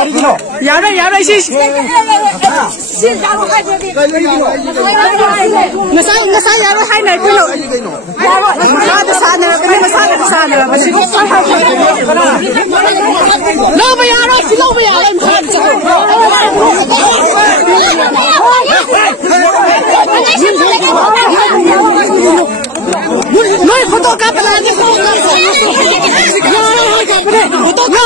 야래 시. Nasa yaro hai này cái lỗi. Nó đã xa nữa, cái này nó xa nữa, mà xin không sao không. Lâu bây giờ rồi, lâu bây giờ lên phạt chứ. Nói photo cáp là như không. Photo cáp.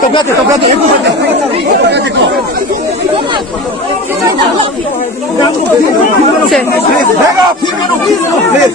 Toccate, sì. Hey!